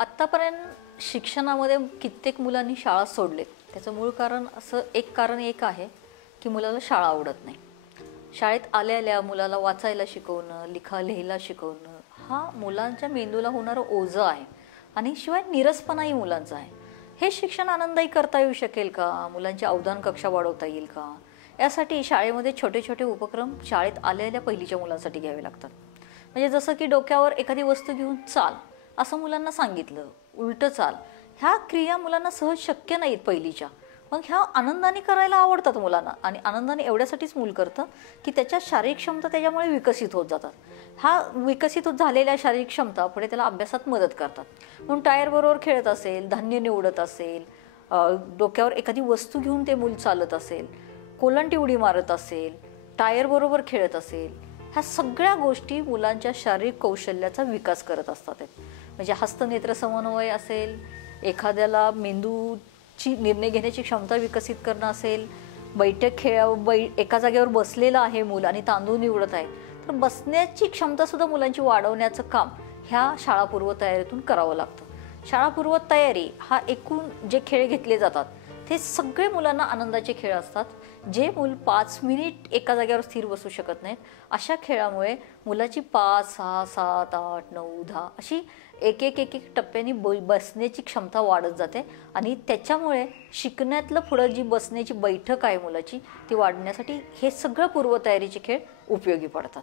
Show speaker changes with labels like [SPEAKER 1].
[SPEAKER 1] आत्तापर्यंत शिक्षणामध्ये कित्येक मुलांनी शाळा सोडलेत. त्याचं मूळ कारण असं एक कारण एक आहे की मुलाला शाळा आवडत नाही. शाळेत आल्या आल्या मुलाला वाचायला शिकवणं लिखा लिहायला शिकवणं हा मुलांच्या मेंदूला होणारं ओझं आहे. आणि शिवाय निरसपणाही मुलांचा आहे. हे शिक्षण आनंदही करता येऊ शकेल का? मुलांची अवधान कक्षा वाढवता येईल का? यासाठी शाळेमध्ये छोटे छोटे उपक्रम शाळेत आल्या आल्या पहिलीच्या मुलांसाठी घ्यावे लागतात. म्हणजे जसं की डोक्यावर एखादी वस्तू घेऊन चाल. असं मुलांना सांगितलं उलटं चाल. ह्या क्रिया मुलांना सहज शक्य नाहीत पहिलीच्या. मग ह्या आनंदाने करायला आवडतात मुलांना आणि आनंदाने एवढ्यासाठीच मूल करतं की त्याच्या शारीरिक क्षमता त्याच्यामुळे विकसित होत जातात. हा विकसित होत झालेल्या शारीरिक क्षमता पुढे त्याला अभ्यासात मदत करतात. म्हणून टायरबरोबर खेळत असेल धान्य निवडत असेल डोक्यावर एखादी वस्तू घेऊन ते मूल चालत असेल कोलंटी उडी मारत असेल टायरबरोबर खेळत असेल ह्या सगळ्या गोष्टी मुलांच्या शारीरिक कौशल्याचा विकास करत असतात आहेत. म्हणजे हस्तनेत्र समन्वय असेल एखाद्याला मेंदूची निर्णय घेण्याची क्षमता विकसित करणं असेल बैठक खेळ बै एका जागेवर बसलेलं आहे मूल आणि तांदूळ निवडत आहे तर बसण्याची क्षमतासुद्धा मुलांची वाढवण्याचं काम ह्या शाळापूर्व तयारीतून करावं लागतं शाळापूर्व तयारी हा एकूण जे खेळ घेतले जातात ते सगळे मुलांना आनंदाचे खेळ असतात. जे मूल पाच मिनिट एका जागेवर स्थिर बसू शकत नाहीत अशा खेळामुळे मुलाची पाच सहा सात आठ नऊ दहा अशी एक एक एक एक टप्प्यांनी ब बसण्याची क्षमता वाढत जाते. आणि त्याच्यामुळे शिकण्यातलं पुढं जी बसण्याची बैठक आहे मुलाची ती वाढण्यासाठी हे सगळं पूर्वतयारीचे खेळ उपयोगी पडतात.